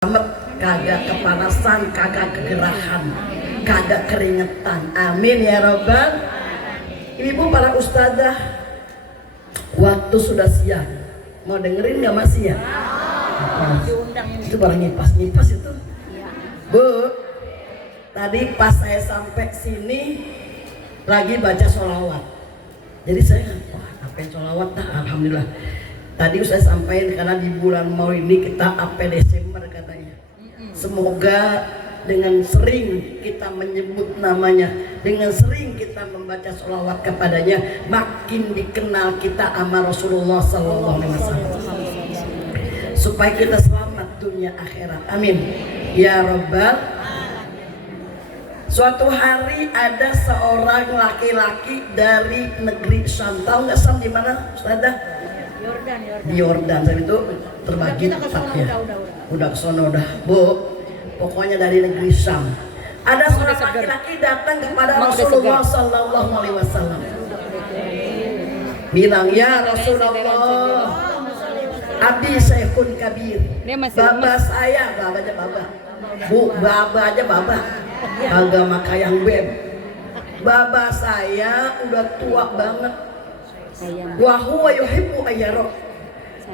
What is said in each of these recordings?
Kagak kepanasan, kagak kegerahan, kagak keringetan. Amin ya Rabbal. Ibu para ustadzah, waktu sudah siang. Mau dengerin nggak masih ya? Itu barang nyipas itu. Bu, tadi pas saya sampai sini lagi baca sholawat. Jadi saya, ngapain sholawat? Alhamdulillah. Tadi saya sampaikan karena di bulan Maulid ini kita sampai Desember katanya. Semoga dengan sering kita menyebut namanya, dengan sering kita membaca sholawat kepadanya, makin dikenal kita sama Rasulullah SAW. Supaya kita selamat dunia akhirat. Amin. Ya Rabbal. Suatu hari ada seorang laki-laki dari negeri Syam. Tahu nggak Syam di mana, Ustazah? Di Yordan. Saya itu terbagi tempatnya. Udah kesono udah, Bu. Pokoknya dari negeri Syam. Ada seorang laki-laki datang kepada Rasulullah Sallallahu Alaihi Wasallam. Bilang, ya Rasulullah, Abi Syekhun Kabir. Baba saya, baba aja baba. Bu, baba aja baba. Agak maka yang beb. Baba saya udah tua banget. Wa huwa yuhibbu ayyarah.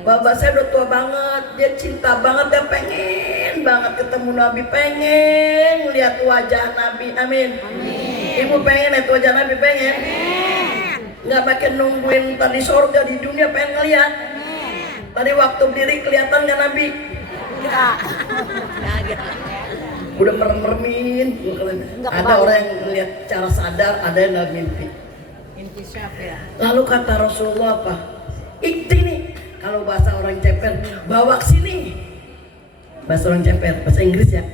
Baba saya udah tua banget, dia cinta banget, dia pengen banget ketemu Nabi, pengen lihat wajah Nabi. Amin. Ibu pengen lihat wajah Nabi, pengen? Nggak pakai nungguin tadi surga di dunia, pengen ngeliat. Tadi waktu berdiri kelihatan nggak Nabi? Udah merem-meremin. Ada orang yang melihat cara sadar, ada yang dalam mimpi. Lalu kata Rasulullah apa? Ikti nih. Kalau bahasa orang ceper, bawa ke sini. Bahasa orang ceper, bahasa Inggris ya.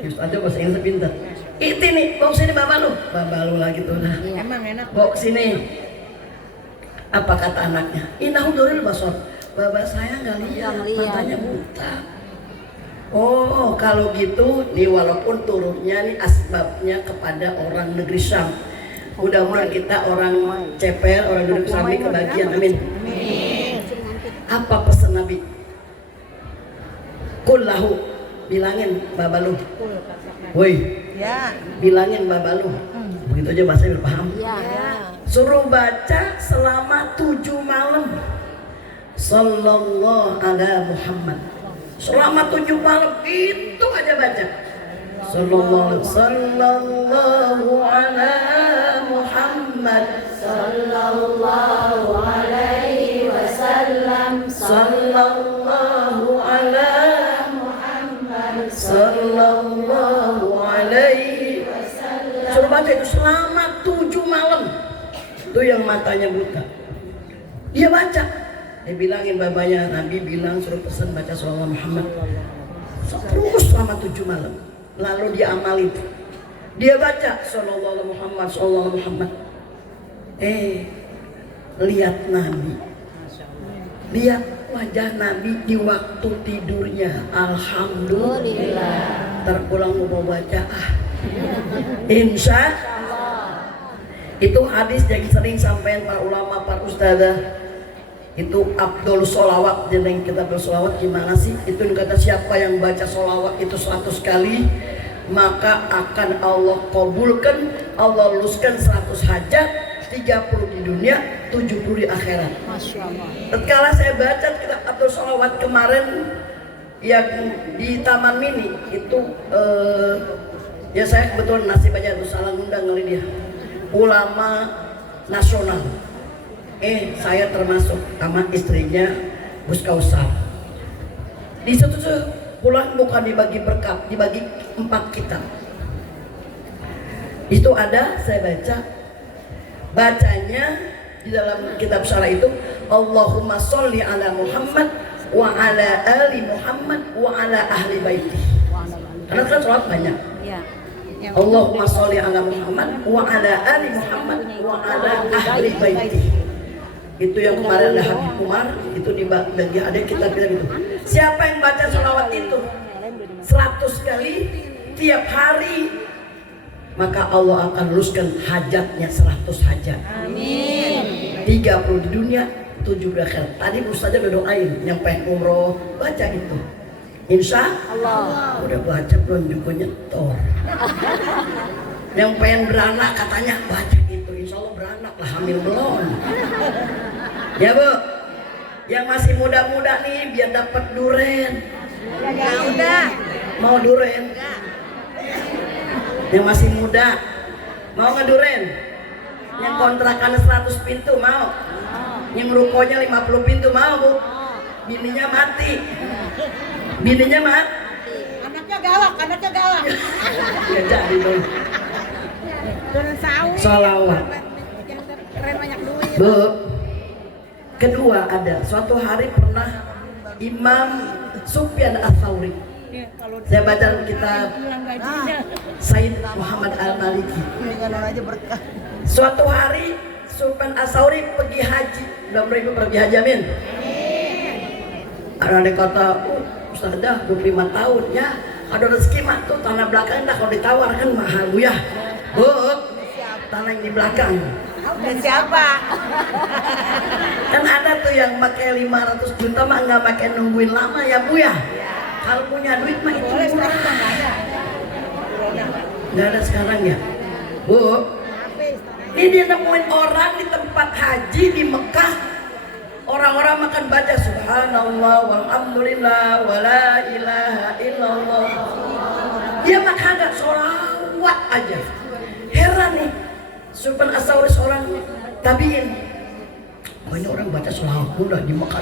Just aja bahasa Inggris pintar. Ikti nih, bawa ke sini baba lu. Baba lu lagi tuh nah. Emang enak. Bawa ke sini. Apa kata anaknya? Innahu duril basor. Baba saya nggak lihat, matanya buta. Oh, kalau gitu nih, walaupun turunnya nih asbabnya kepada orang negeri Syam. Mudah-mudahan kita orang ceper, orang duduk samping kebagian. Amin. Apa pesan Nabi? Kullahu, bilangin baba lu. Woi, bilangin baba lu. Begitu aja bahasanya udah paham. Suruh baca selama 7 malam. Sallallahu ala Muhammad. Selama 7 malam itu aja baca. Sallallahu ala Muhammad. Sallallahu alaihi wasallam. Sallallahu ala Muhammad. Sallallahu alaihi wasallam. Suruh baca itu selama 7 malam. Itu yang matanya buta. Dia baca. Dia bilangin babanya, Nabi bilang suruh pesan baca sallallahu Muhammad. Terus selama 7 malam. Lalu dia amalin. Dia baca sallallahu Muhammad, sallallahu Muhammad. Lihat Nabi. Lihat wajah Nabi di waktu tidurnya. Alhamdulillah. Terpulang mau baca Insya Allah. Itu hadis yang sering sampaikan para ulama, para ustadzah. Itu Abdul Sholawat. Jadi kita bersolawat gimana sih? Itu kata siapa yang baca sholawat itu 100 kali, maka akan Allah kabulkan, Allah luluskan 100 hajat, 30 di dunia, 70 di akhirat. Masya Allah. Tatkala saya baca kitab Abdul Sholawat kemarin yang di Taman Mini itu ya saya kebetulan nasib aja tuh salah ngundang kali dia ulama nasional. Saya termasuk sama istrinya Gus Kausar. Di situ pulang bukan dibagi berkat, dibagi 4 kitab. Itu ada, saya baca. Bacanya di dalam kitab syarah itu Allahumma sholli ala Muhammad wa ala ali Muhammad wa ala ahli baiti. Karena kan sholat banyak. Allahumma sholli ala Muhammad wa ala ali Muhammad wa ala ahli baiti. Itu yang kemarin ada Habib Umar, itu di bagi ada kita bilang gitu. Siapa yang baca sholawat itu 100 kali tiap hari, maka Allah akan luluskan hajatnya 100 hajat. Amin. 30 di dunia, 7 di akhirat. Tadi Ustazah udah doain yang pengen umroh, baca itu. Insya Allah. Udah baca belum juga nyetor. Yang pengen beranak katanya baca gitu, insya Allah beranak lah, hamil belum. Ya Bu, yang masih muda-muda nih biar dapat duren. Ya udah. Mau duren? Yang masih muda mau ngeduren? Yang kontrakan 100 pintu mau? Yang rukonya 50 pintu mau Bu? Bininya mati. Bininya mati. Anaknya galak. Ya jadi dong. Sholawat. Keren banyak duit. Bu, kedua ada suatu hari pernah Imam Sufyan Ats-Tsauri, saya baca kitab Sayyid Muhammad Al-Maliki. Suatu hari Sufyan Ats-Tsauri pergi haji. Mudah-mudahan ibu pergi haji, amin. Ada kata, Ustazah 25 tahun ya, ada rezeki mah tuh tanah belakang dah kalau ditawarkan mahal Bu ya. Bu, tanah yang di belakang. Dan siapa? Kan ada tuh yang pakai 500 juta mah nggak pakai nungguin lama ya Bu ya. Kalau punya duit mah itu murah. Nggak ada sekarang ya Bu. Ini dia nemuin orang di tempat haji di Mekah. Orang-orang makan baca subhanallah walhamdulillah wala ilaha illallah. Dia makan gak sholawat aja. Heran nih, Sufyan Ats-Tsauri seorang tabiin. Banyak orang baca sholawat udah di Mekah.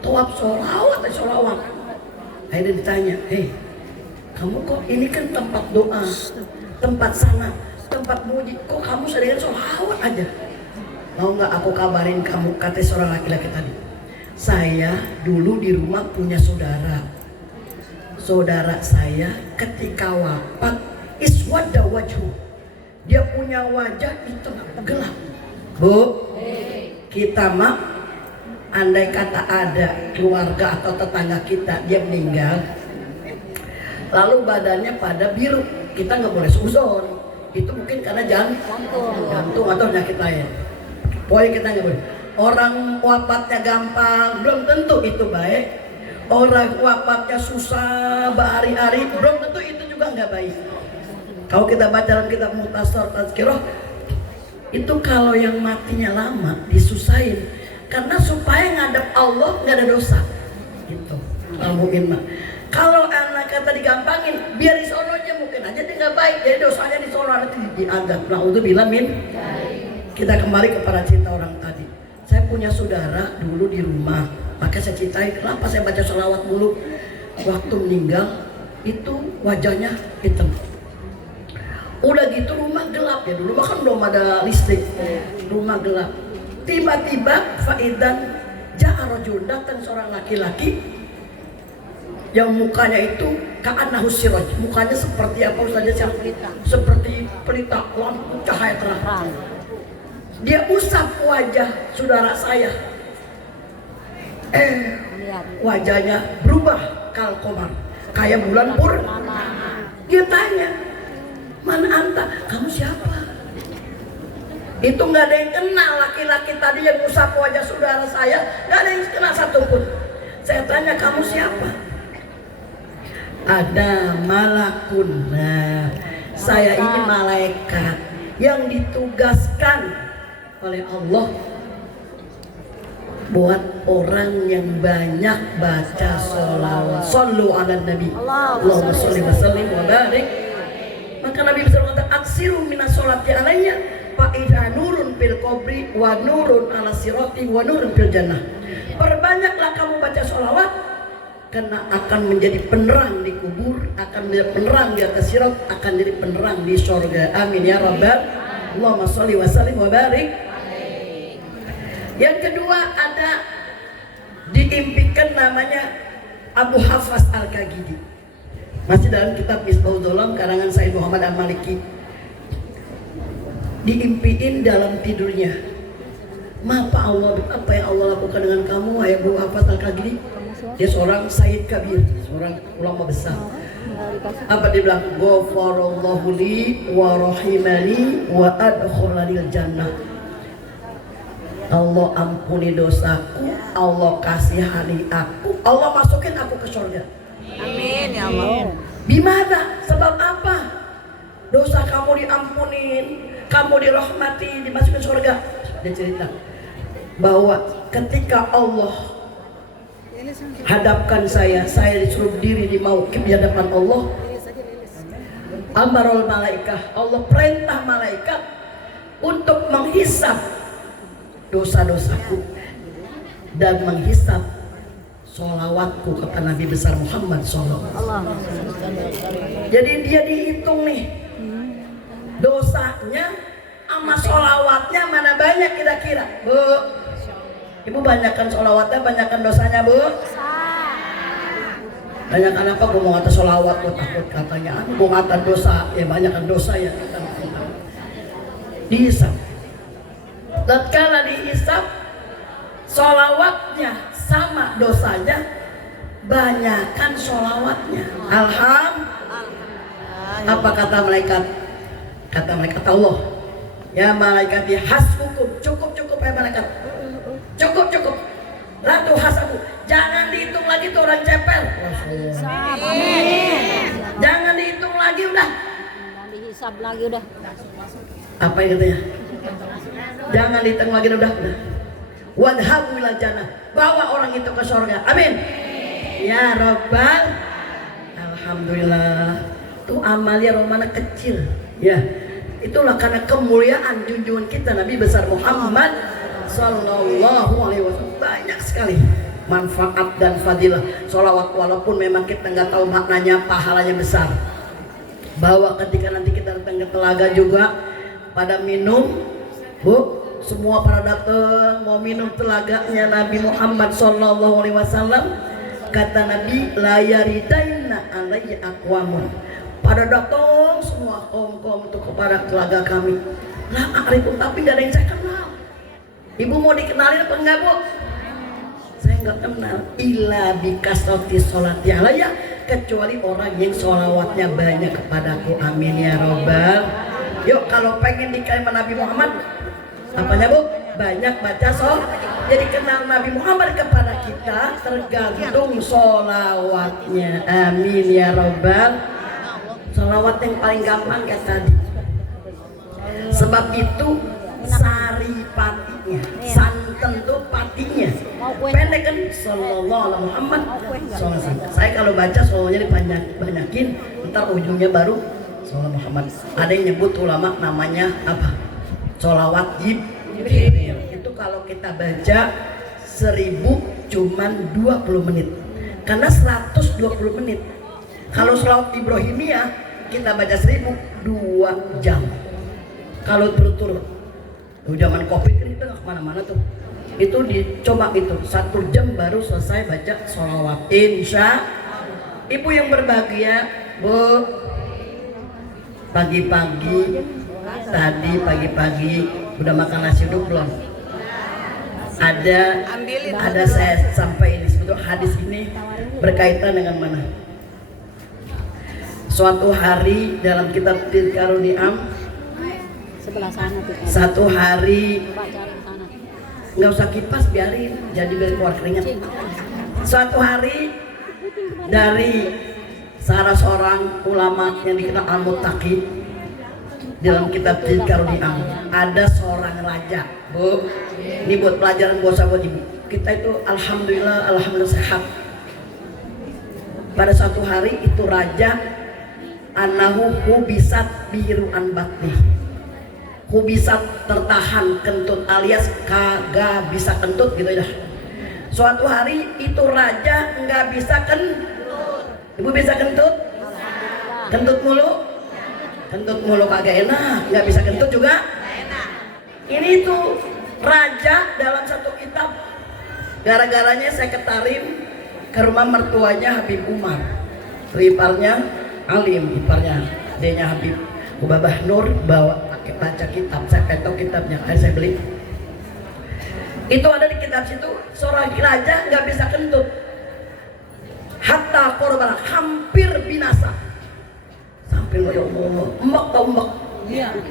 Tawaf sholawat. Akhirnya ditanya, hei, kamu kok ini kan tempat doa, tempat sana, tempat muji, kok kamu sering sholawat aja? Mau nggak aku kabarin kamu, kata seorang laki-laki tadi. Saya dulu di rumah punya saudara. Saudara saya ketika wafat iswadda wajhu. Dia punya wajah hitam gelap. Bu, kita mah andai kata ada keluarga atau tetangga kita dia meninggal, lalu badannya pada biru, kita nggak boleh suzon. Itu mungkin karena jantung atau penyakit lain. Pokoknya kita nggak boleh. Orang wafatnya gampang, belum tentu itu baik. Orang wafatnya susah berhari-hari, belum tentu itu juga nggak baik. Kalau kita baca dalam kitab Mukhtasar Tazkirah, itu kalau yang matinya lama disusahin, karena supaya ngadep Allah nggak ada dosa. Itu mungkin mah. Kalau anak kata digampangin, biar di sononya mungkin aja dia nggak baik, jadi dosanya di sono nanti dianggap. Nah untuk bilang min. Kita kembali kepada cerita orang tadi. Saya punya saudara dulu di rumah, maka saya ceritain kenapa saya baca sholawat mulu. Waktu meninggal itu wajahnya hitam. Udah gitu rumah gelap ya, dulu kan belum ada listrik, rumah gelap. Tiba-tiba faidan ja'arojul, datang seorang laki-laki yang mukanya itu ka'annahu siraj, mukanya seperti apa Ustazah? Seperti pelita lampu cahaya terang. Dia usap wajah saudara saya. Wajahnya berubah kalkomar, kayak bulan purnama. Dia tanya, mana anta? Kamu siapa? Itu nggak ada yang kenal laki-laki tadi yang usap wajah saudara saya, nggak ada yang kenal satupun. Saya tanya, kamu siapa? Ada malakun. Nah, saya ini malaikat yang ditugaskan oleh Allah buat orang yang banyak baca sholawat. Sallu ala nabi, Allahumma sholli wa sallim wa barik. Maka Nabi berkata, aksiru minas sholati alayya fa idza nurun fil qabri wa nurun ala sirati wa nurun fil jannah. Perbanyaklah kamu baca sholawat, karena akan menjadi penerang di kubur, akan menjadi penerang di atas sirat, akan menjadi penerang di surga. Amin ya rabbal Allahumma sholli wa sallim wa barik. Yang kedua ada diimpikan namanya Abu Hafs Al-Kagidi, masih dalam kitab Misbahud Dzolam karangan Sayyid Muhammad Al-Maliki. Diimpiin dalam tidurnya, apa yang Allah lakukan dengan kamu wahai Abu Hafs Al-Kagidi? Dia seorang Sayyid Kabir, seorang ulama besar. Apa dia bilang? Ghafarallahu li wa rahimani wa adkhalanil jannah. Allah ampuni dosaku, Allah kasihani aku, Allah masukin aku ke surga. Amin ya Allah. Bimana? Sebab apa? Dosa kamu diampunin, kamu dirahmati, dimasukin surga. Dia cerita bahwa ketika Allah hadapkan saya disuruh diri di mauqif di hadapan Allah. Amarul malaikah, Allah perintah malaikat untuk menghisap dosa-dosaku dan menghisap sholawatku kepada Nabi besar Muhammad SAW. Jadi dia dihitung nih dosanya sama sholawatnya mana banyak kira-kira, Bu? Ibu banyakkan sholawatnya, banyakkan dosanya, Bu? Banyakkan apa? Gue mau ngata sholawat, gue takut katanya gue ngata dosa, ya banyakkan dosa ya. Dihisap. Tatkala dihisap sholawatnya sama dosanya, banyakkan sholawatnya. Apa kata malaikat? Kata malaikat Allah, ya malaikat hasbukum, cukup ya malaikat, cukup. Ratu hasabu, jangan dihitung lagi tuh orang ceper. Jangan dihitung lagi udah. Jangan dihisab lagi udah. Apa yang katanya? Jangan dihitung lagi udah. Wadhabu ilal jannah, bawa orang itu ke surga. Amin. Ya Rabbal, alhamdulillah. Tuh amalnya romana kecil, ya. Itulah karena kemuliaan junjungan kita Nabi besar Muhammad Sallallahu Alaihi Wasallam. Banyak sekali manfaat dan fadilah sholawat, walaupun memang kita nggak tahu maknanya, pahalanya besar. Bahwa ketika nanti kita datang ke telaga juga pada minum, Bu, semua para datang mau minum telaganya Nabi Muhammad Sallallahu Alaihi Wasallam. Kata Nabi, la yaridaina alayya aqwamun. Pada datang semua kaum untuk kepada telaga kami. Lah akribun, tapi nggak ada yang saya kenal. Ibu mau dikenalin apa enggak, Bu? Saya nggak kenal. Illa bikasrati sholati alayya, kecuali orang yang sholawatnya banyak kepadaku. Amin ya Rabbal. Yuk kalau pengen dikaim Nabi Muhammad, apanya, Bu? Banyak baca sholawat. Jadi kenal Nabi Muhammad kepada kita tergantung sholawatnya. Amin ya Rabbal. Sholawat yang paling gampang kayak tadi. Sebab itu saripatinya, santen tuh patinya. Pendek kan? Sallallahu alaihi Muhammad. Saya kalau baca sholawatnya dibanyakin, ntar ujungnya baru Sallallahu Muhammad. Ada yang nyebut ulama namanya apa? Sholawat Jibril. Itu kalau kita baca 1000 cuman 20 menit. Karena 120 menit. Kalau sholawat Ibrahimiyah kita baca 1000 2 jam. Kalau turut-turut. Zaman Covid kan kita nggak kemana-mana tuh. Itu dicoba itu 1 jam baru selesai baca sholawat. Insya Ibu yang berbahagia, Bu, pagi-pagi tadi pagi-pagi udah makan nasi uduk belum? Ada saya sampai ini sebetulnya hadis ini berkaitan dengan mana? Suatu hari dalam kitab Tadhkirun Ni'am, Sebelah sana tuh. satu hari, Baca di sana. nggak usah kipas, biarin jadi biar keluar keringat. Suatu hari dari salah seorang ulama yang dikenal Al-Muttaqi, dalam kitab Tadhkirun Ni'am ada seorang raja, Bu. Ini buat pelajaran buat sahabat Ibu. Kita itu alhamdulillah sehat. Pada suatu hari itu raja anahu hubisat biruan batni, hubisat tertahan kentut alias kagak bisa kentut gitu ya. Suatu hari itu raja nggak bisa kentut. Ibu bisa kentut? Kentut mulu kagak enak, nggak bisa kentut juga ini tuh raja dalam satu kitab. Gara-garanya saya ketarim ke rumah mertuanya Habib Umar, iparnya Alim, iparnya adenya Habib Ubabah Nur, bawa baca kitab. Saya petok kitabnya, saya beli. Itu ada di kitab situ, seorang raja nggak bisa kentut, hatta korban hampir binasa. Sampai ya Allah, emak,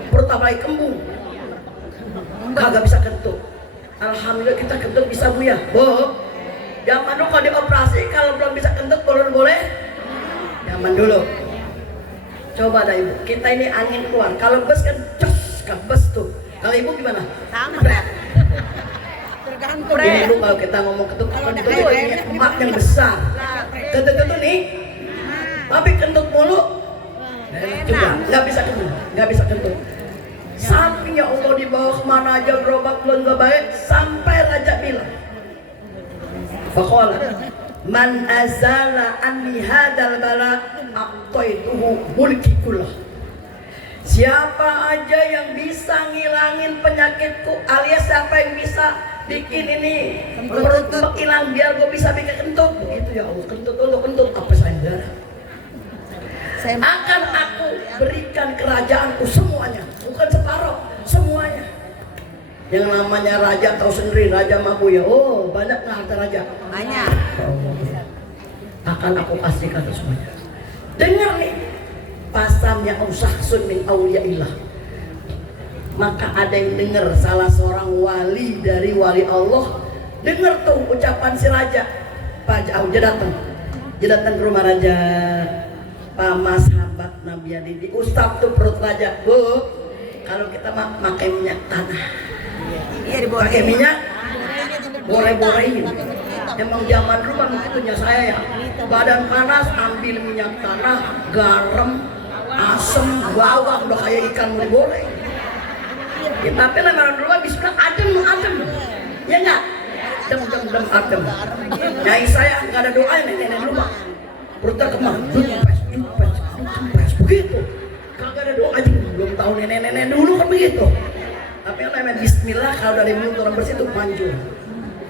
perut apalagi kembung, kagak bisa kentut. Alhamdulillah kita kentut bisa, Bu ya. Bu, zaman dulu kalau dioperasi kalau belum bisa kentut boleh Aman dulu. Coba dah ibu, kita ini angin keluar. Kalau bus kan cus, kan bus tuh. Kalau ibu gimana? Sama. Bret. Tergantung. Ini ibu kalau kita ngomong kentut, Kalau kentut udah ini emak yang besar. Kentut nih, tapi kentut mulu. Enak juga, nggak bisa kentut, nggak bisa kentut. Sampai ya Allah dibawa kemana aja gerobak belum gak baik, sampai raja bilang, Faqala man azala anni hadal bala aqtaituhu mulki kullah. Siapa aja yang bisa ngilangin penyakitku, alias siapa yang bisa bikin ini perut hilang biar gue bisa bikin kentut. Begitu ya Allah, kentut apa saja. Akan aku berikan kerajaanku semuanya, bukan separuh, semuanya. Yang namanya raja tahu sendiri, raja mampu ya. Oh banyak nggak harta raja? Banyak. Akan aku kasihkan semuanya. Dengar nih, pasamnya usahsun min awliyaillah. Maka ada yang dengar, salah seorang wali dari wali Allah dengar tuh ucapan si raja. Pak Jauh dia datang ke rumah raja. Pama sahabat Nabi Adidi usap tuh perut raja. Bu, kalau kita pakai minyak tanah, pakai minyak bore-borein. Emang zaman dulu kan begitunya saya ya, badan panas ambil minyak tanah, garam, asem, bawang, udah kayak ikan bore-bore. Ya, tapi lamaran dulu kan bisa adem, ya enggak? Dem adem. Nyai saya nggak ada doa nenek dulu mah, perutnya kemana? Jupes begitu. Kagak ada doa aja, belum tahu nenek dulu kan begitu. Tapi yang namanya Bismillah kalau dari mulut orang bersih itu manjur.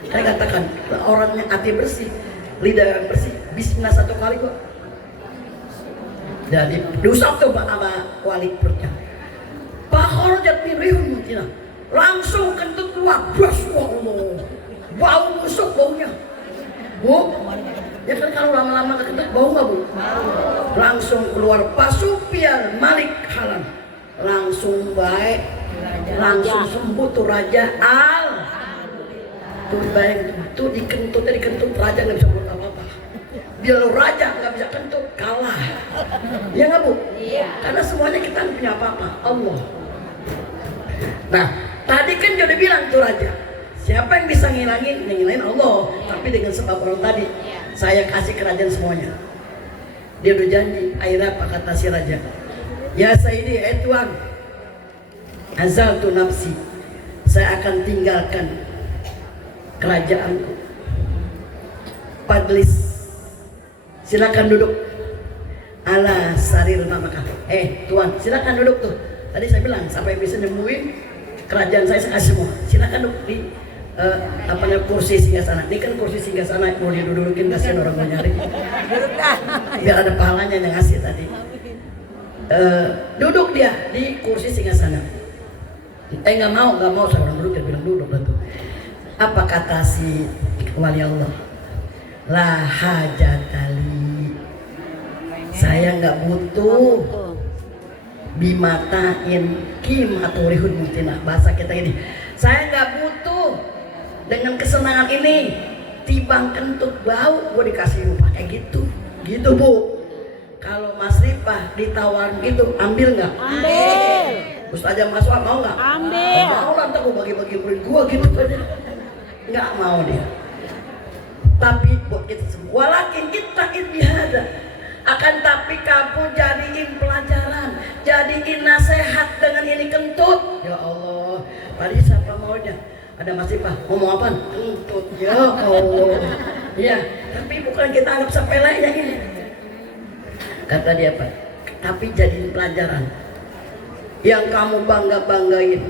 Saya katakan orangnya hati bersih, lidah yang bersih, Bismillah satu kali kok. Dan diusap tuh sama wali perutnya. Pak Khorjat mirihun mungkin langsung kentut keluar, Allah, bau busuk baunya. Bu, ya kan kalau lama-lama kentut bau nggak bu? Langsung keluar Pasupian Malik Halam, langsung baik, langsung sembuh tuh raja al. Tuh bayang tuh dikentut raja nggak bisa buat apa-apa. Dia lo raja nggak bisa kentut kalah. Ya nggak bu? Iya. Karena semuanya kita nggak punya apa-apa, Allah. Nah, tadi kan dia udah bilang tuh raja, siapa yang bisa ngilangin Allah. Tapi dengan sebab orang tadi, saya kasih kerajaan semuanya. Dia udah janji. Akhirnya apa kata si raja? Ya Sayyidi, Tuhan, azaltu nafsi, saya akan tinggalkan kerajaanku. Padlis, silakan duduk. Ala sarir mamaka. Tuan, silakan duduk tuh. Tadi saya bilang, sampai bisa nemuin kerajaan saya kasih semua. Silakan duduk di kursi singgasana. Ini kan kursi singgasana mau didudukin, kasihan orang mau nyari. Biar ada pahalanya yang ngasih tadi. Duduk dia di kursi singgasana. Nggak mau saya orang duduk, dia bilang duduk lah tuh. Apa kata si wali Allah? La hajatali, saya nggak butuh bimatain kimaturihun mutina. Bahasa kita ini, saya nggak butuh dengan kesenangan ini tibang kentut bau gue dikasih rupa kayak gitu bu. Kalau Mas Ripah ditawarin gitu, ambil nggak? Ambil. Ustazah Maswa mau nggak? Ambil. Mau lah, ntar gue bagi-bagi murid gue gitu aja. Nggak mau dia. Tapi buat kita semua, walakin kita bihada, akan tapi kamu jadiin pelajaran, jadiin nasihat dengan ini kentut. Ya Allah, tadi siapa maunya? Ada Mas Ripah, ngomong apa? Kentut, ya Allah. Ya, tapi bukan kita anggap sepele ya ini. Kata dia apa? Tapi jadiin pelajaran. Yang kamu banggain,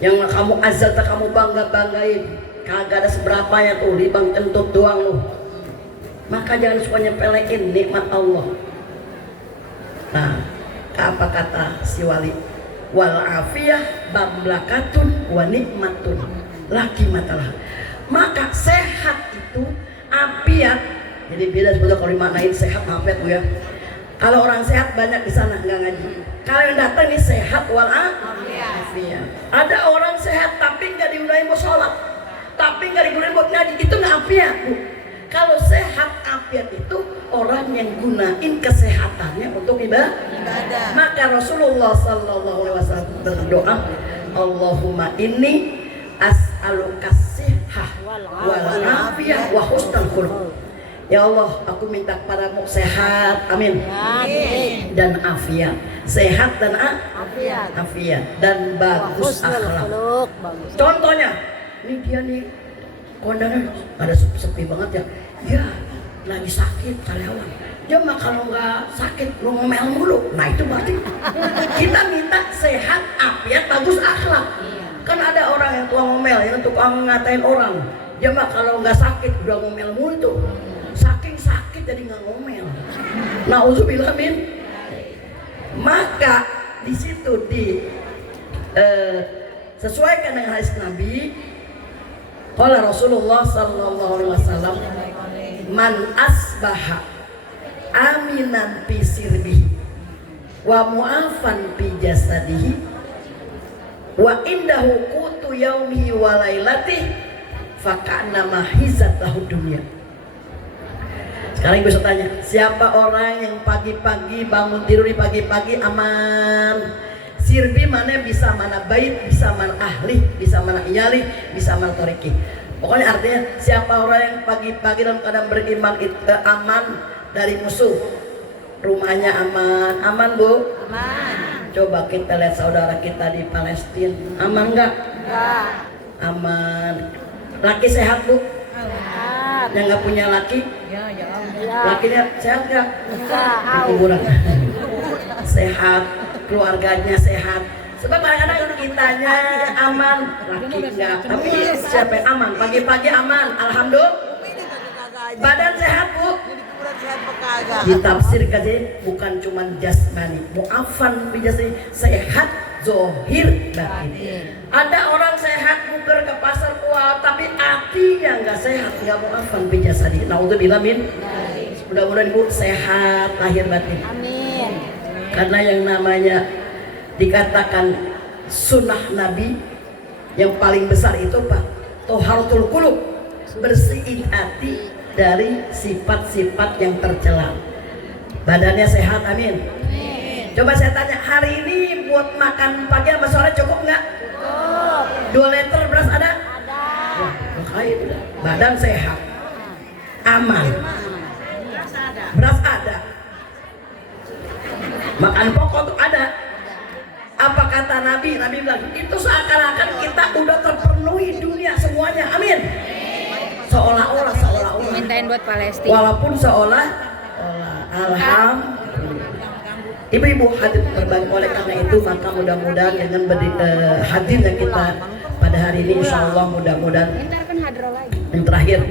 yang kamu azal kamu banggain, kagak ada seberapanya tuh, libang kentut doang lu. Maka jangan suka nyepelein nikmat Allah. Nah, apa kata si wali? Wal afiyah bamlakatun wa nikmatun laki matalah. Maka sehat itu afiat. Jadi beda sebetulnya kalau dimaknain sehat afiat bu ya. Kalau orang sehat banyak di sana nggak ngaji. Kalau yang datang ini sehat wal afiyah. Ada orang sehat tapi nggak diudahin buat sholat, tapi nggak diudahin buat ngaji, itu nggak afiat bu. Kalau sehat afiat itu orang yang gunain kesehatannya untuk ibadah. Maka Rasulullah sallallahu alaihi wasallam berdoa, Allahumma inni as'aluka sihhah wal afiyah wa husnul khuluq. Ya Allah, aku minta kepadamu sehat, amin, dan afiat, sehat dan afiat dan bagus akhlak. Contohnya, ini dia nih kondangan pada sepi banget ya. Ya, lagi sakit karyawan. Dia mah kalau nggak sakit ngomel mulu. Nah itu berarti kita minta sehat, afiat, bagus akhlak. Kan ada orang yang tukang ngomel, yang tukang ngatain orang. Dia mah kalau nggak sakit udah ngomel mulu tuh. Saking sakit jadi nggak ngomel. Nauzubillah min. Maka di situ sesuaikan dengan hadis Nabi. Qala Rasulullah sallallahu alaihi wasallam, man asbaha aminan fi sirbihi wa mu'afan fi jasadihi wa indahu qutu yaumihi wa lailatihi faka'annama hizat lahu dunya. Sekarang ibu tanya, siapa orang yang pagi-pagi bangun tidur di pagi-pagi aman? Sirbi mana bisa mana bait, bisa mana ahli, bisa mana iyali, bisa mana toriki. Pokoknya artinya siapa orang yang pagi-pagi dalam keadaan beriman itu aman dari musuh. Rumahnya aman, aman bu? Aman. Coba kita lihat saudara kita di Palestina, aman nggak? Enggak. Aman. Laki sehat bu? Sehat. Yang nggak punya laki? Ya. Lakinya sehat nggak? Enggak. Di kuburan. Sehat. Keluarganya sehat. Sebab kadang-kadang kitanya aman, laki enggak. Tapi siapa yang aman? Pagi-pagi aman, alhamdulillah. Badan sehat bu. Ditafsir kasih bukan cuma jasmani, mu'afan bijasani, sehat zohir batin. Ada orang sehat buker ke pasar tua, tapi hatinya nggak sehat, nggak mu'afan bijasani. Naudzubillah min. Mudah-mudahan ibu sehat lahir batin. Amin. Karena yang namanya dikatakan sunnah Nabi yang paling besar itu Pak, toharatul qulub, bersihin hati dari sifat-sifat yang tercela. Badannya sehat, amin. Coba saya tanya, hari ini buat makan pagi sama sore cukup nggak? Cukup. 2 liter beras ada? Ada. Wah, makanya udah. Badan sehat, aman, beras ada. Makan pokok tuh ada. Apa kata Nabi? Nabi bilang itu seakan-akan kita udah terpenuhi dunia semuanya. Amin. Seolah-olah. Mintain buat Palestina. Walaupun alhamdulillah. Ibu-ibu hadir berbagi, oleh karena itu maka mudah-mudahan dengan hadirnya kita pada hari ini, insya Allah mudah-mudahan yang terakhir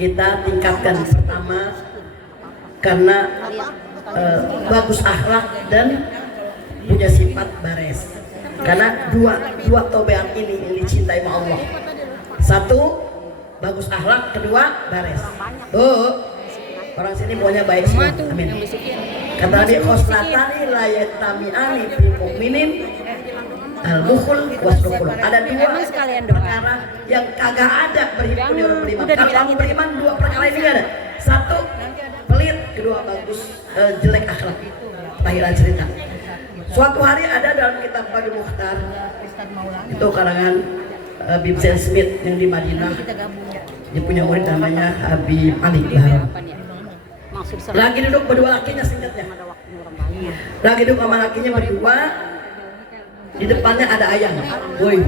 kita tingkatkan pertama karena bagus akhlak dan punya sifat bares. Karena dua tobean ini yang dicintai sama Allah. Satu, bagus akhlak, kedua bares. Orang sini maunya baik semua. Amin. Kata Nabi, khoslatani la yatami'ani fi mu'minin al-bukhul wasrukul. Ada 2 perkara yang kagak ada berhimpun di orang beriman. Kalau beriman 2 perkara ini gak ada. Satu, pelit, kedua bagus jelek akhlak. Lahiran cerita. Suatu hari ada dalam kitab Bagi Mukhtar, itu karangan Habib Zain Smith yang di Madinah. Dia punya murid namanya Habib Ali Bahram. Lagi duduk berdua lakinya, singkatnya. Lagi duduk sama lakinya berdua. Di depannya ada ayam. Woi,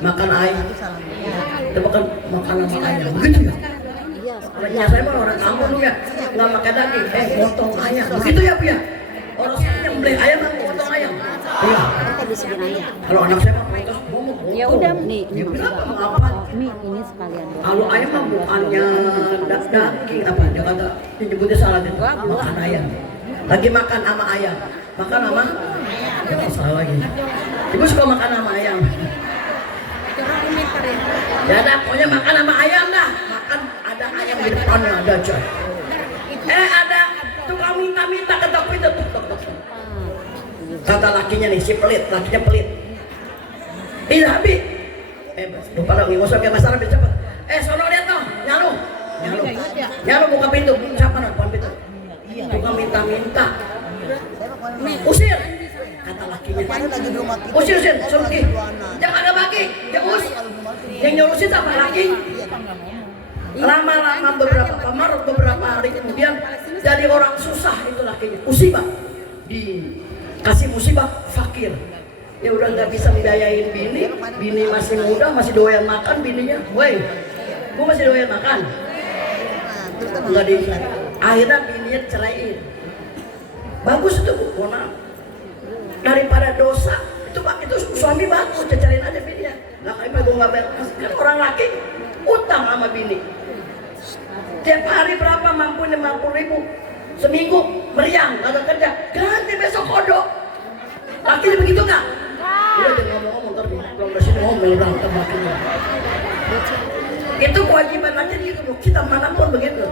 makan ayam. Kita makan sama ayam. Begitu ya? Ya saya mah orang kampung ya, nggak makan daging. Potong ayam. Begitu ya Bu ya? Orang saya beli ayam nggak potong ayam. Iya. Kalau anak saya mah protes, ya udah nih, ini sekalian. Kalau ayam mah bukannya daging apa? Dia kata nyebutnya salah gitu. Makan ayam. Lagi makan sama ayam. Makan sama? Salah lagi. Ibu suka makan sama ayam. Ya dah, pokoknya makan sama ayam dah. Makan ada ayam di depannya ada aja. Ada tukang minta ketok pintu. Kata lakinya nih, si pelit, lakinya pelit. Ini habis. Lupa dong, nggak usah kayak masalah lebih cepat. Sono lihat dong, nyalu. Ya lo buka pintu, siapa nih depan pintu? Tukang minta-minta. Usir, kata lakinya. Usir, suruh pergi. Jangan ada bagi, jangan us. Yang nyurusin apa laki? Lama-lama beberapa hari kemudian jadi orang susah itu lakinya. Musibah, dikasih musibah fakir. Ya udah nggak bisa membiayain bini masih muda, masih doyan makan bininya. Woi, gua masih doyan makan. Nggak di, akhirnya bininya ceraiin. Bagus itu bu, mohon daripada dosa itu pak, itu suami bagus, cariin aja bininya. Nah kalau gue nggak bayar, kan orang laki utang sama bini. Tiap hari berapa mampu 50.000 seminggu meriang kagak kerja, ganti besok kodok. Lakinya begitu nggak? Udah jangan ngomong ntar belum dari sini ngomel berantem lakinya. Itu kewajiban laki gitu, kita manapun begitu.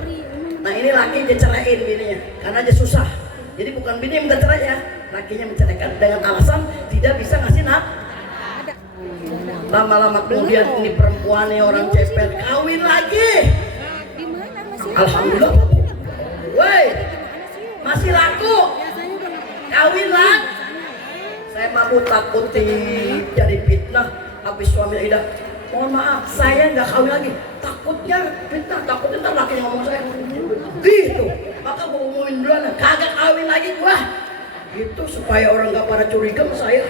Nah ini laki diceraiin bininya karena dia susah. Jadi bukan bini yang minta cerai ya, lakinya menceraikan dengan alasan tidak bisa ngasih Lama-lama kemudian ini perempuannya orang cepet kawin lagi. Alhamdulillah. Woi, masih laku. Kawin lagi. Saya mampu takut jadi fitnah. Habis suami Ida, mohon maaf, saya nggak kawin lagi. Takutnya fitnah, takutnya ntar lakinya ngomong saya. Gitu. Maka gue umumin duluan, kagak kawin lagi gua. Itu supaya orang nggak pada curiga sama saya.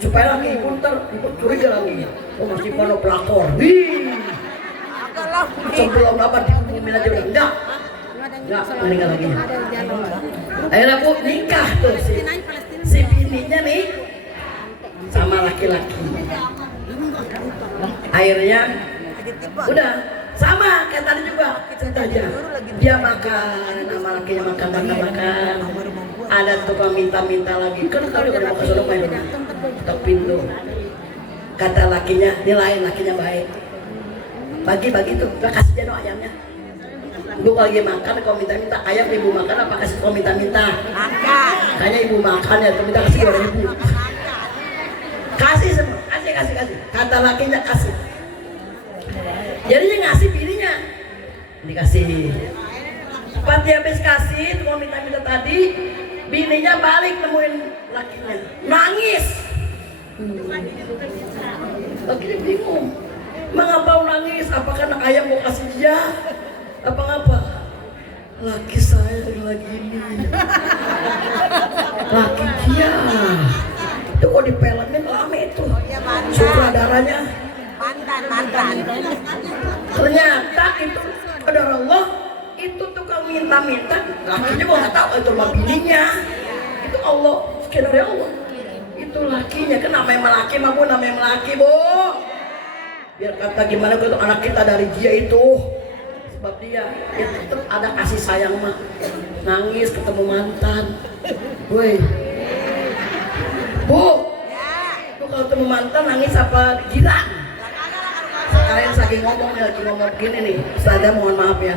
Supaya lagi ibu ntar ikut curiga lagi. Oh masih pada pelakor. Sebelum dapat diumumin aja udah enggak meninggal lagi. Akhirnya aku nikah tuh si bininya nih sama laki-laki. Akhirnya udah sama kayak tadi juga ceritanya. Dia makan sama lakinya makan. Ada tukang minta lagi. Kan kalau mau ke sono main ketok pintu. Kata lakinya, ini lain lakinya baik. Bagi tuh, gak kasih jano ayamnya. Ibu kalau lagi makan, kalau minta ayam ibu makan apa kasih kalau minta? Makan. Kayaknya ibu makan ya, kalau minta kasih 2.000. Kasih semua, kasih. Kata lakinya kasih. Jadinya ngasih bininya, dikasih. Pas dia habis kasih, mau minta tadi, bininya balik nemuin lakinya, nangis. Lakinya bingung. Mengapa nangis? Apakah anak ayam mau kasih dia? Apa? Laki saya lagi ini. Laki dia. Itu kok dipelenin lama itu. Sutradaranya. Mantan. Ternyata itu ada Allah. Itu tukang minta. Lakinya gua nggak tahu itu mah bininya. Itu Allah. Skenario Allah. Itu lakinya. Kan namanya melaki mah bu, namanya melaki bu. Biar kata gimana itu anak kita dari dia itu. Sebab dia tetap ada kasih sayang mah. Nangis ketemu mantan. Woi. Bu. Lu kalau ketemu mantan nangis apa gila? Sekalian lagi ngomong gini nih. Saya mohon maaf ya.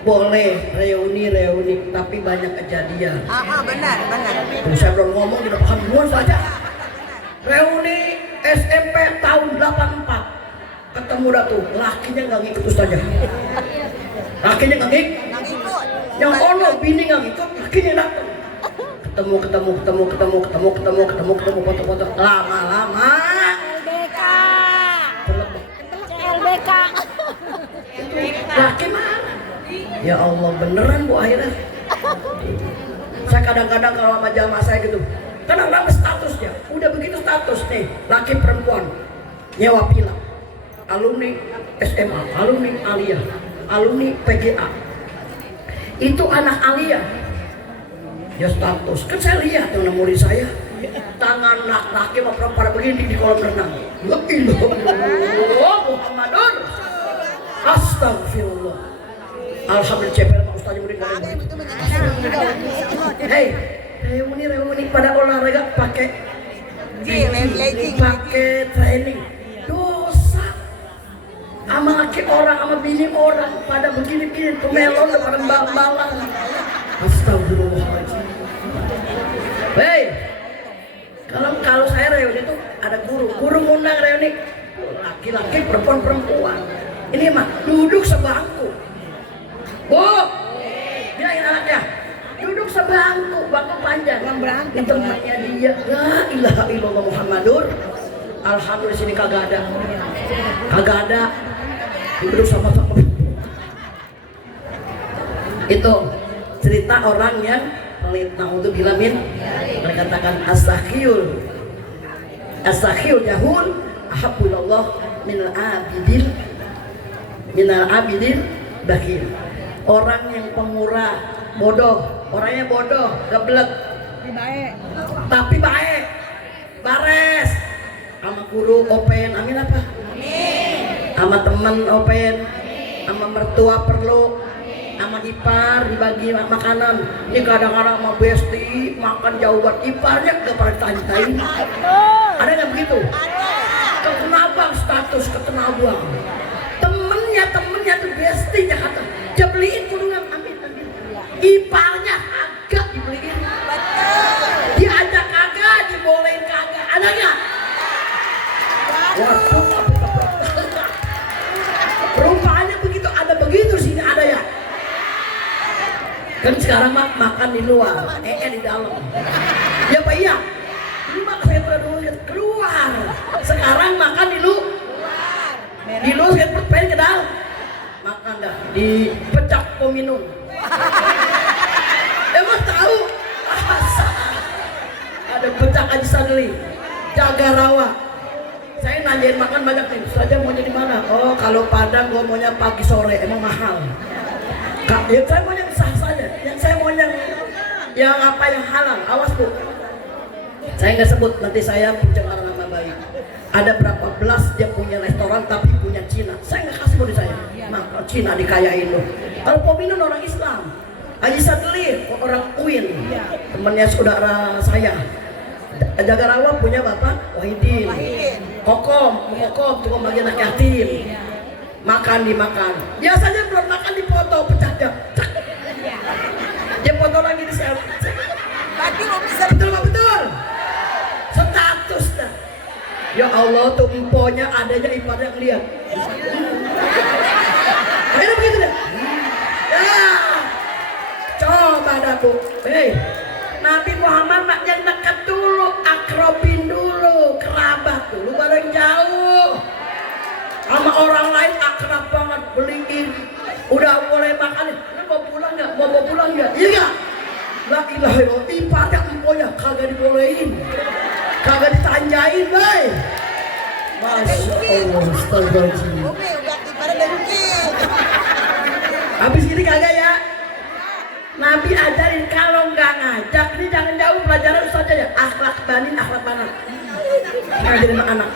Boleh reuni tapi banyak kejadian. Benar. Saya belum ngomong di depan duluan saja. Reuni SMP tahun 84. Ketemu dah tuh, lakinya nggak ngikut ustazah. Lakinya nggak ngikut. Yang ono bini nggak ngikut, lakinya datang. Ketemu foto-foto. Lama-lama. LBK. Laki marah. Ya Allah beneran bu akhirnya. Saya kadang-kadang kalau sama jamaah saya gitu, kenapa statusnya? Udah begitu status nih, laki perempuan nyewa villa. Alumni SMA, alumni Aliyah, alumni PGA. Itu anak Aliyah. Ya status. Kan saya lihat tuh murid saya. Tangan laki sama perempuan begini di kolam renang. La ilaha Muhammadun. Astagfirullah. Alhamdulillah cepet Pak Ustaz murid kalian. Hei, reuni pada olahraga pakai training. Sama laki orang, sama bini orang pada begini-begini tuh melon pada bang-bang. Astagfirullahaladzim. Hei, kalau saya reuni itu ada guru ngundang reuni laki-laki perempuan. Ini mah duduk sebangku. bangku panjang. Yang berantem. Di temannya dia. La ilaha illallah Muhammadur. Alhamdulillah sini kagak ada. Kagak ada. Duduk sama-sama. Itu cerita orang yang pelit. Naudzubillah min. Mereka katakan as-sakhiyul jahul ahabbullah minal abidil bakhil. Orang yang pemurah, bodoh, orangnya bodoh, geblek, Baik. tapi baik, bares, sama guru open, amin apa? Amin. Sama temen open, sama mertua perlu, sama ipar dibagi makanan. Ini kadang-kadang sama besti makan jauh buat iparnya gak pernah ditanya-tanya. Ada nggak begitu? Ada. Kenapa status ketenabang? Temennya tuh bestinya kata, dia beliin kurungan, amin. Iparnya agak dibeliin. Diajak kagak, dibolehin kagak. Ada nggak? Waduh, rupanya begitu, ada begitu sini ada ya. Kan sekarang makan di luar, di dalam. Ya Pak iya. Dulu makan saya dulu keluar. Sekarang makan di luar. Di luar saya pengen ke dalam. Makan dah di pecak peminum. Emang tahu? Ada pecak Haji Sadli, Jaga Rawa. Saya nanyain makan banyak nih. Saja maunya di mana? Oh kalau Padang gua maunya pagi sore, emang mahal. Ya saya mau yang sah saja. Yang saya mau yang apa yang halal. Awas Bu. Saya nggak sebut, nanti saya pencemaran nama baik. Ada berapa belas dia punya restoran tapi punya Cina. Saya nggak kasih modal saya. Nah, Cina dikayain loh. Kalau Pominun orang Islam, Haji Sadli orang UIN, temannya saudara saya. Jaga Rawa punya bapak Wahidin. Kokom tukang bagi anak yatim. Makan dimakan. Biasanya belum makan dipoto pecah dia. Dia foto lagi di sel. Berarti lo bisa Betul. Status dah. Ya Allah tuh emponya adanya iparnya ngeliat. Ayo begitu deh. Ya. Coba dah Bu. Nabi Muhammad mak yang dekat dulu, akrobin dulu, kerabat dulu, baru yang jauh. Sama orang lain akrab banget, beliin. Udah boleh makan, mau pulang nggak? Mau pulang nggak? Iya nggak? La ilaha illallah, iparnya emponya kagak dibolehin, kagak ditanjain, bay. Masya Allah, astagfirullahaladzim. Umi udah ibarat dengki. Habis ini kagak ya? Nabi ajarin kalau nggak ngajak, ini jangan jauh pelajaran saja ya. Akhlak banin. Ngajarin anak.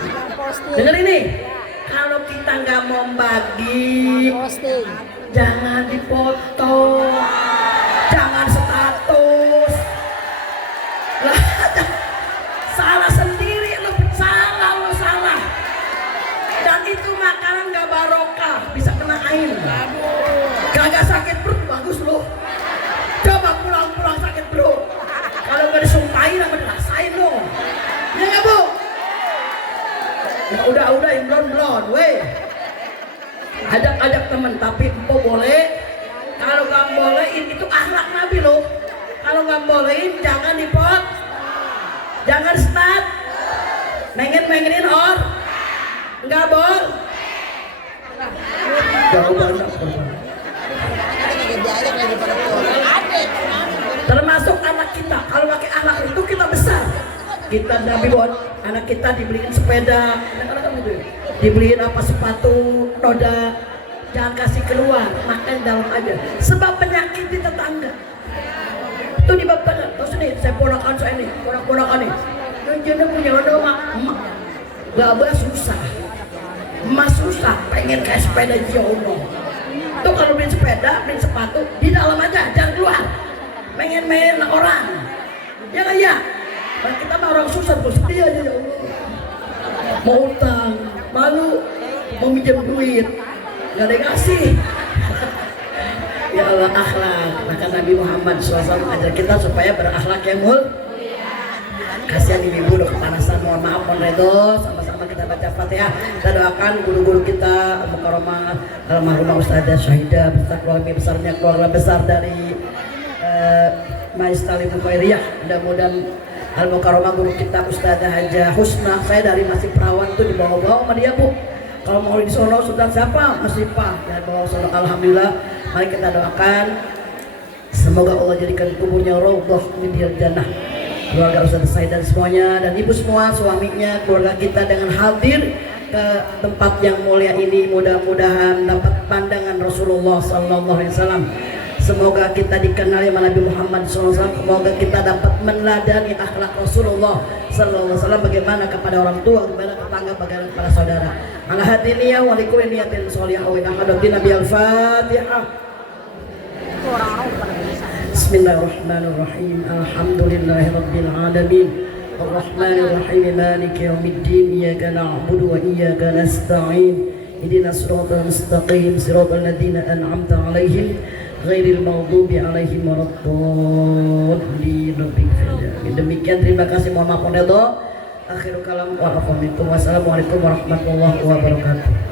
Dengar ini. Kalau kita nggak mau bagi, jangan dipoto, jangan status. Lah, salah sendiri lo, salah. Dan itu makanan nggak barokah, bisa kena air. Kagak sakit perut, bagus lo. Coba pulang sakit perut. Kalau nggak disumpahin, apa dirasain lo? Ya nggak Bu? Ya udah yang blon, weh. Ajak temen, tapi empo boleh. Kalau nggak bolehin itu akhlak Nabi loh. Kalau nggak bolehin jangan dipot, jangan start, mengenin or, nggak bol. Jauh banget. Termasuk anak kita, kalau pakai akhlak itu kita besar. Kita Nabi buat anak kita dibeliin sepeda, dibeliin apa sepatu roda, jangan kasih keluar, makan dalam aja. Sebab penyakit di tetangga. Itu di bapak, terus nih saya ponakan saya nih, ponakan nih. Dia punya emak, gak susah, emas susah, pengen kayak sepeda jono. Tuh kalau beli sepeda, beli sepatu di dalam aja, jangan keluar. Pengen main orang, ya nggak ya? Nah, kita mah orang susah, bos dia aja ya Allah. Mau utang, malu, mau minjem duit, nggak ada yang kasih. Ya Allah akhlak, maka Nabi Muhammad SAW ajar kita supaya berakhlak yang mulia. Kasihan ibu udah kepanasan, mohon maaf, mohon redo. Sama-sama kita baca Fatihah. Kita doakan guru-guru kita, Mukarramah, almarhumah Ustazah Syahidah beserta keluarga besarnya, keluarga besar dari Maistalimu Khairiyah. Mudah-mudahan Al-Mukarramah guru kita Ustazah Haja Husna. Saya dari masih perawan tuh dibawa-bawa sama dia Bu. Kalau mau di sono Sultan siapa? Masifah. Ya bawa sono. Alhamdulillah. Mari kita doakan semoga Allah jadikan kuburnya raudhah min riyadil jannah. Keluarga Ustaz Said dan semuanya dan ibu semua, suaminya, keluarga kita dengan hadir ke tempat yang mulia ini mudah-mudahan dapat pandangan Rasulullah sallallahu alaihi wasallam. Semoga kita dikenali sama Nabi Muhammad SAW. Semoga kita dapat meneladani akhlak Rasulullah SAW, bagaimana kepada orang tua, bagaimana tetangga, bagaimana kepada saudara. Ala hadiniyah wa likulli niyatin sholihah wa hadatin Nabi Al-Fatihah. Bismillahirrahmanirrahim. Alhamdulillahi rabbil alamin. Ar-Rahmanir Rahim. Maliki yaumiddin. Iyyaka na'budu wa iyyaka nasta'in. Ihdinas siratal mustaqim. Siratal ladzina an'amta 'alaihim ghairil maghdubi 'alaihim waladdallin. Demikian, terima kasih, mohon maaf. Akhirul kalam wa wassalamualaikum warahmatullahi wabarakatuh.